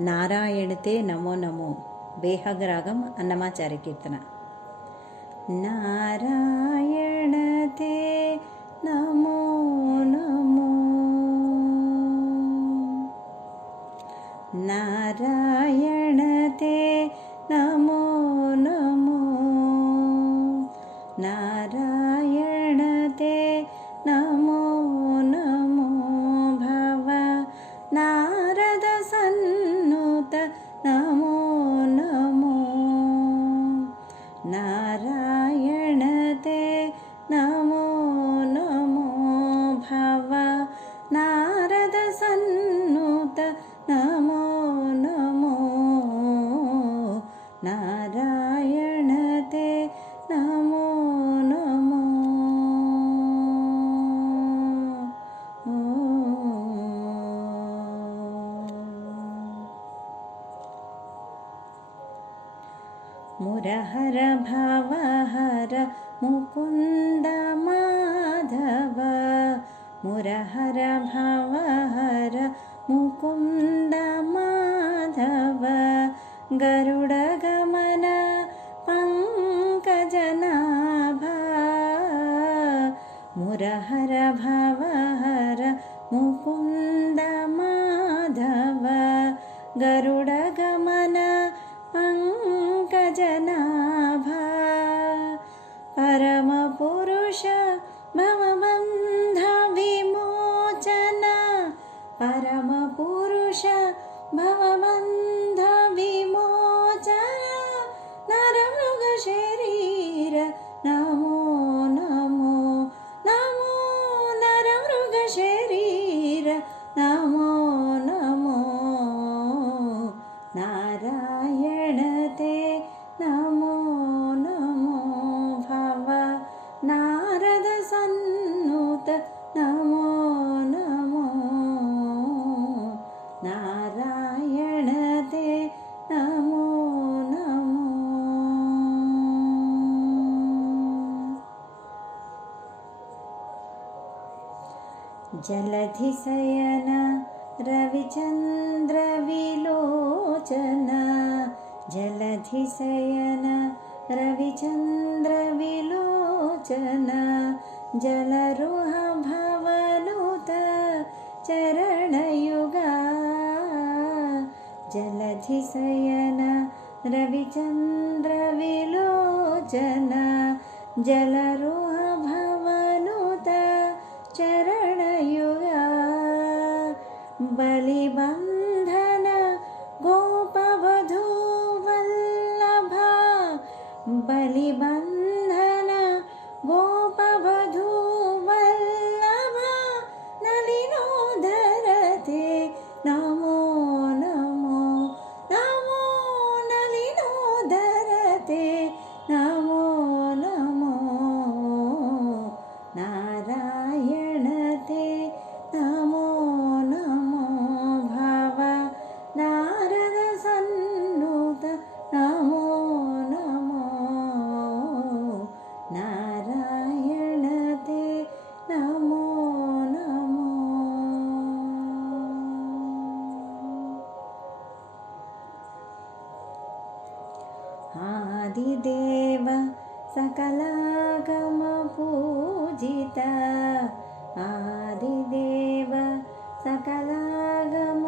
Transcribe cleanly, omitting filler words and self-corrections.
నారాయణతే నమో నమో బేహగ్ రాగం అన్నమాచార్య కీర్తన. నారాయణతే నమో నమో, నారాయణతే నమో నమో, నారాయణతే నమో నమో. భవ నారద సన్నుత నమో నమో, నారాయణతే నమో నమో. భవ నారద సన్నుత నమో నమో, నారాయణతే నమో నమో. మురహర భవహర ముకుంద మాధవ, మురహర భవహర ముకుంద మాధవ. గరుడ గమన పంకజనాభ, మురహర భవహర ముకుంద మాధవ. గరుడ గమన పంకజనాభ, పరమ పురుష భవబంధ విమోచన, పరమ పురుష భవబంధ విమోచన. నరమృగ శరీర నమో నమో నమో, నరమృగ శరీర నమో నమో. నారాయణతే నమో నమో. భవ నారద సన్నుత నమో నమో, నారాయణతే నమో నమో. జలధిశయన రవిచంద్ర విలోచన, జలధిశయన రవిచంద్ర విలోచన. జలరుహ భవనుత చరణయుగా, జలధిశయన రవిచంద్ర విలోచన. జలరుహ భవనుత చరణయుగా. బలిబంధన గోపవధూ వల్లభ, బలిబంధన గోపవధూ వల్లభ. నలినోదరతే నమో నమో నమో, నలినోదరతే నమో నమో. నారాయణతే నమో నమో. భవ నారద సన్నుత నమో నమో, నారాయణతే నమో నమో. ఆదిదేవ సకలాగమ పూజిత, ఆదిదేవ సకలాగమ